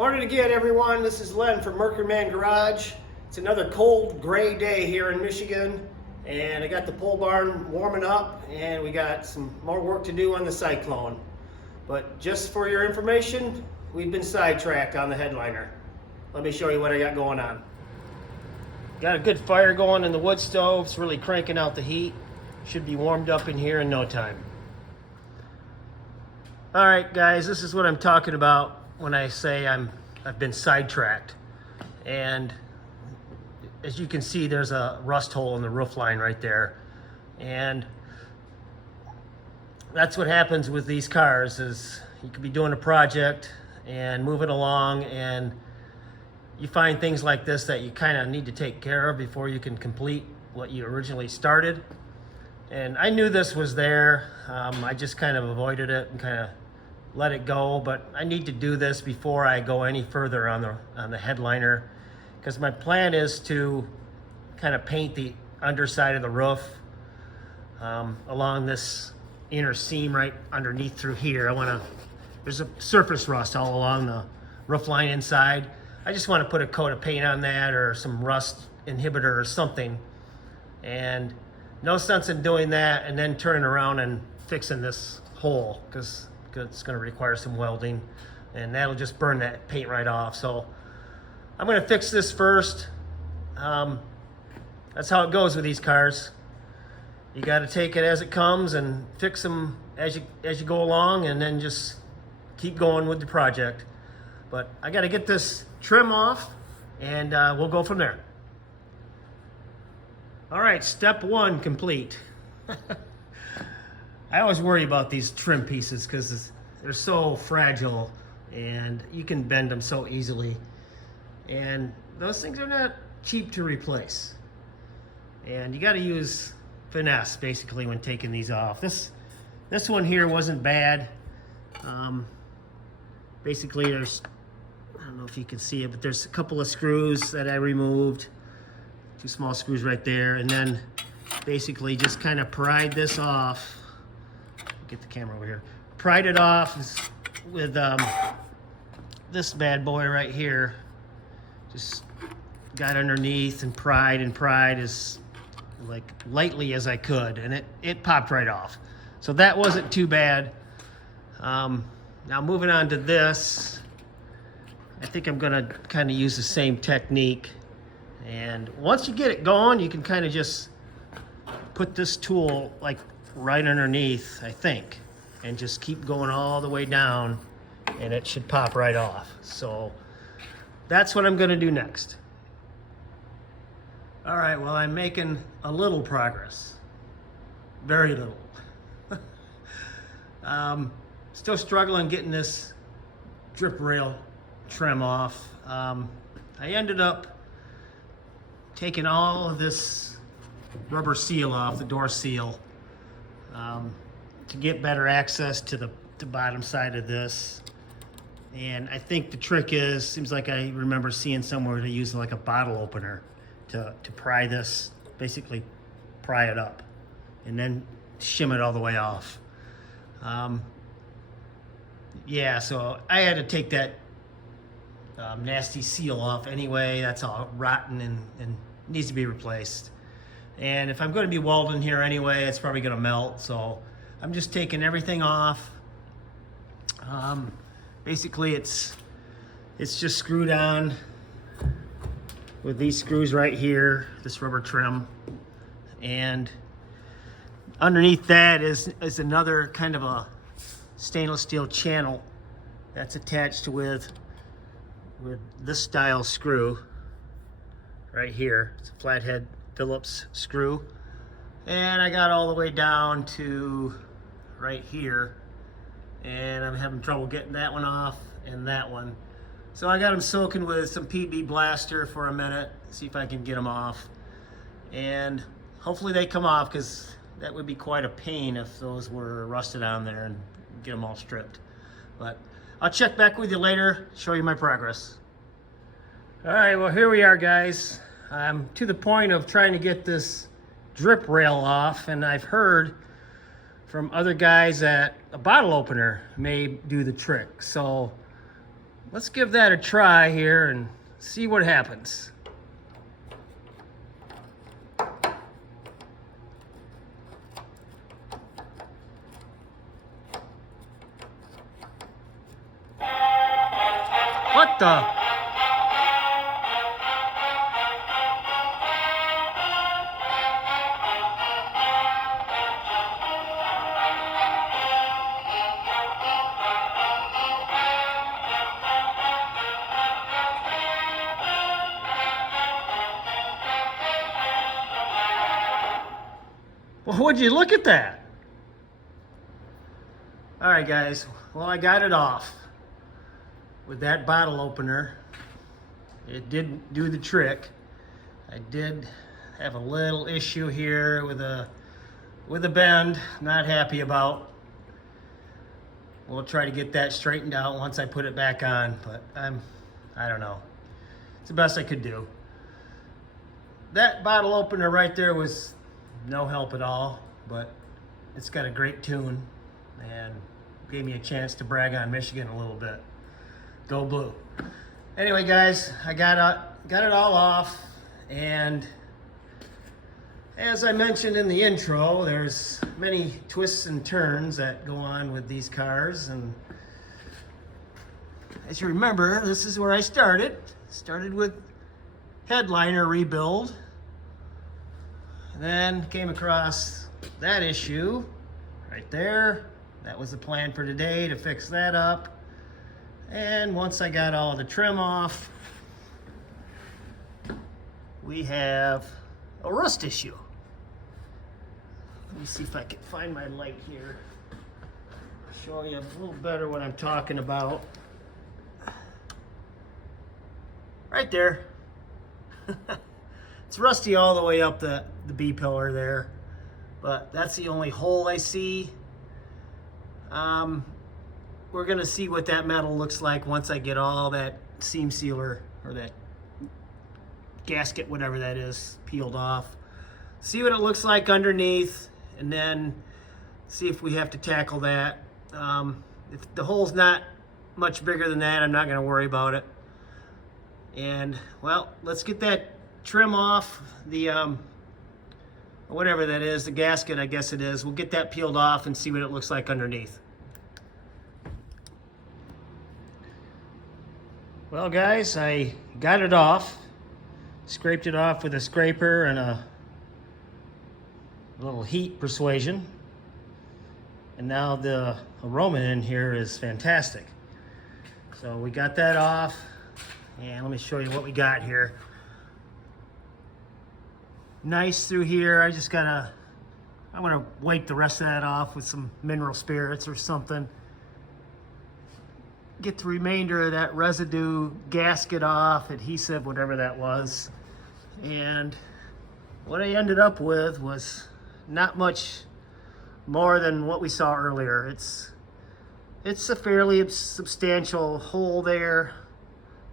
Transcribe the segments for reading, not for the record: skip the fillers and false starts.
Morning again, everyone. This is Len from Mercury Garage. It's another cold, gray day here in Michigan, and I got the pole barn warming up, and we got some more work to do on the Cyclone. But just for your information, we've been sidetracked on the headliner. Let me show you what I got going on. Got a good fire going in the wood stove. It's really cranking out the heat. Should be warmed up in here in no time. All right, guys, this is what I'm talking about when I say I've been sidetracked. And as you can see, there's a rust hole in the roof line right there. And that's what happens with these cars, is you could be doing a project and moving along, and you find things like this that you kind of need to take care of before you can complete what you originally started. And I knew this was there. I just kind of avoided it and kind of let it go, but I need to do this before I go any further on the headliner, because my plan is to kind of paint the underside of the roof along this inner seam right underneath through here. There's a surface rust all along the roof line inside. I just want to put a coat of paint on that, or some rust inhibitor or something. And no sense in doing that and then turning around and fixing this hole, because it's going to require some welding, and that'll just burn that paint right off. So I'm going to fix this first. That's how it goes with these cars. You got to take it as it comes and fix them as you go along, and then just keep going with the project. But I got to get this trim off, and we'll go from there. All right, step one complete. I always worry about these trim pieces because they're so fragile and you can bend them so easily. And those things are not cheap to replace. And you got to use finesse basically when taking these off. This one here wasn't bad. Basically I don't know if you can see it, but there's a couple of screws that I removed. 2 small screws right there. And then basically just kind of pried this off. Get the camera over here. Pried it off with this bad boy right here. Just got underneath and pried as like lightly as I could, and it popped right off. So that wasn't too bad. Now moving on to this, I think I'm gonna kind of use the same technique. And once you get it going, you can kind of just put this tool like right underneath, I think, and just keep going all the way down, and it should pop right off. So that's what I'm going to do next. All right, well, I'm making a little progress. Very little. Still struggling getting this drip rail trim off. I ended up taking all of this rubber seal off, the door seal, to get better access to the bottom side of this. And I think the trick seems like I remember seeing somewhere to use like a bottle opener to pry this, basically pry it up and then shim it all the way off. Yeah, so I had to take that nasty seal off anyway. That's all rotten and needs to be replaced. And if I'm going to be welding here anyway, it's probably going to melt. So I'm just taking everything off. Basically, it's just screwed on with these screws right here, this rubber trim. And underneath that is another kind of a stainless steel channel that's attached with this style screw right here. It's a flathead Phillips screw, and I got all the way down to right here, and I'm having trouble getting that one off and that one. So I got them soaking with some PB Blaster for a minute, see if I can get them off, and hopefully they come off, because that would be quite a pain if those were rusted on there and get them all stripped. But I'll check back with you later, show you my progress. All right, well, here we are, guys. I'm to the point of trying to get this drip rail off, and I've heard from other guys that a bottle opener may do the trick. So let's give that a try here and see what happens. What the? Well, would you look at that? All right, guys. Well, I got it off with that bottle opener. It didn't do the trick. I did have a little issue here with a bend. Not happy about. We'll try to get that straightened out once I put it back on, but I don't know. It's the best I could do. That bottle opener right there was no help at all, but it's got a great tune and gave me a chance to brag on Michigan a little bit. Go Blue. Anyway, guys, I got it all off, and as I mentioned in the intro, there's many twists and turns that go on with these cars, and as you remember, this is where I started. Started with headliner rebuild, and then came across that issue right there. That was the plan for today, to fix that up. And once I got all the trim off, we have a rust issue. Let me see if I can find my light here. Show you a little better what I'm talking about. Right there. It's rusty all the way up the B pillar there, but that's the only hole I see. We're gonna see what that metal looks like once I get all that seam sealer or that gasket, whatever that is, peeled off. See what it looks like underneath, and then see if we have to tackle that. If the hole's not much bigger than that, I'm not gonna worry about it. And well, let's get that trim off, the whatever that is, the gasket, I guess it is. We'll get that peeled off and see what it looks like underneath. Well, guys, I got it off. Scraped it off with a scraper and a little heat persuasion. And now the aroma in here is fantastic. So we got that off. And let me show you what we got here. Nice through here. I'm gonna wipe the rest of that off with some mineral spirits or something. Get the remainder of that residue gasket off, adhesive, whatever that was. And what I ended up with was not much more than what we saw earlier. It's a fairly substantial hole there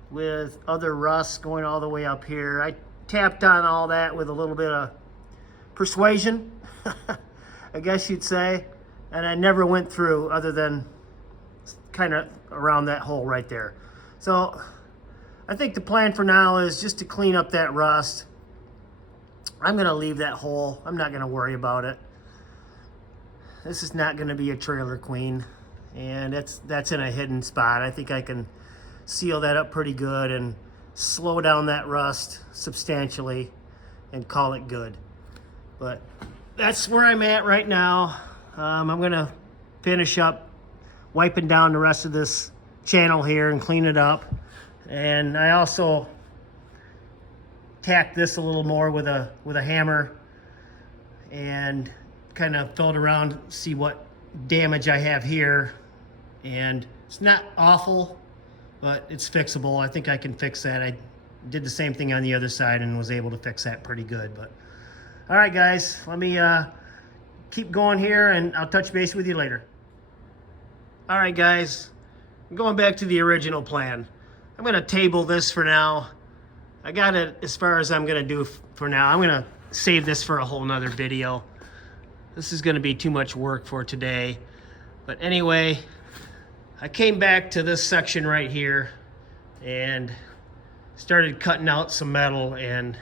with other rust going all the way up here. I tapped on all that with a little bit of persuasion, I guess you'd say, and I never went through other than kind of around that hole right there. So I think the plan for now is just to clean up that rust. I'm gonna leave that hole. I'm not gonna worry about it. This is not gonna be a trailer queen, and that's in a hidden spot. I think I can seal that up pretty good and slow down that rust substantially and call it good. But that's where I'm at right now. I'm gonna finish up wiping down the rest of this channel here and clean it up. And I also tacked this a little more with a hammer and kind of felt around, see what damage I have here. And it's not awful, but it's fixable. I think I can fix that. I did the same thing on the other side and was able to fix that pretty good. But all right, guys, let me keep going here and I'll touch base with you later. All right, guys, I'm going back to the original plan. I'm gonna table this for now. I got it as far as I'm gonna do for now. I'm gonna save this for a whole nother video. This is gonna be too much work for today. But anyway, I came back to this section right here and started cutting out some metal, and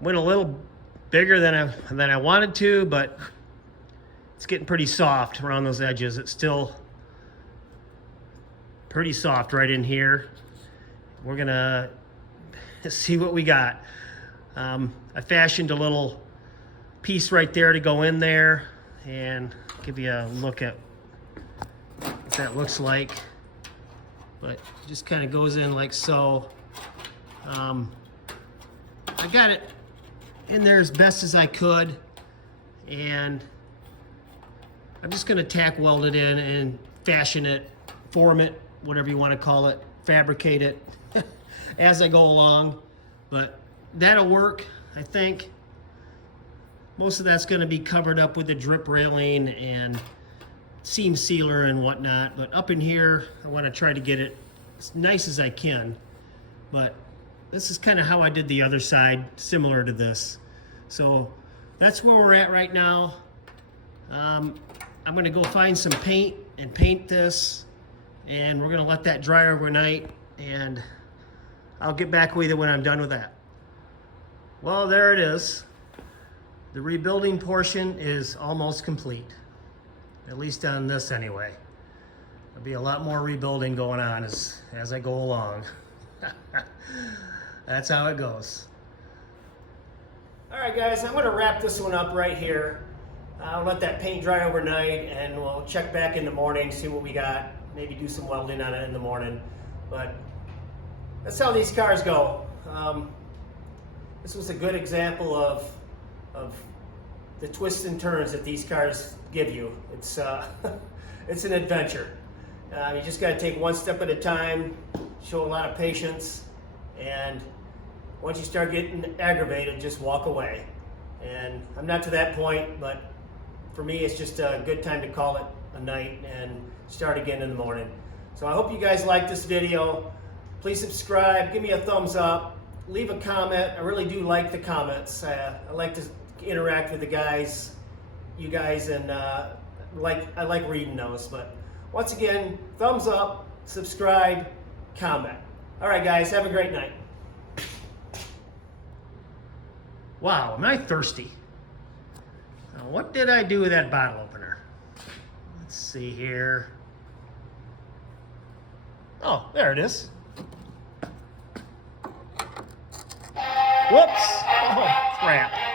went a little bigger than I wanted to, but it's getting pretty soft around those edges. It's still pretty soft right in here. We're gonna see what we got. I fashioned a little piece right there to go in there, and give you a look at what that looks like. But it just kind of goes in like so. I got it in there as best as I could, and I'm just gonna tack weld it in and fashion it, form it, whatever you want to call it, fabricate it as I go along. But that'll work, I think. Most of that's gonna be covered up with the drip railing and seam sealer and whatnot, but up in here, I want to try to get it as nice as I can. But this is kind of how I did the other side, similar to this. So that's where we're at right now. I'm gonna go find some paint and paint this, and we're gonna let that dry overnight, and I'll get back with you when I'm done with that. Well, there it is. The rebuilding portion is almost complete, at least on this anyway. There'll be a lot more rebuilding going on as I go along. That's how it goes. All right, guys, I'm gonna wrap this one up right here. I'll let that paint dry overnight, and we'll check back in the morning, see what we got, maybe do some welding on it in the morning. But that's how these cars go. This was a good example of the twists and turns that these cars give you. It's it's an adventure. You just got to take one step at a time, show a lot of patience, and once you start getting aggravated, just walk away. And I'm not to that point, but for me, it's just a good time to call it a night and start again in the morning. So I hope you guys like this video. Please subscribe, give me a thumbs up, leave a comment. I really do like the comments. I like to interact with the guys, you guys, and I like reading those. But once again, thumbs up, subscribe, comment. All right, guys, have a great night. Wow, am I thirsty? Now, what did I do with that bottle opener? Let's see here. Oh, there it is. Whoops. Oh, crap.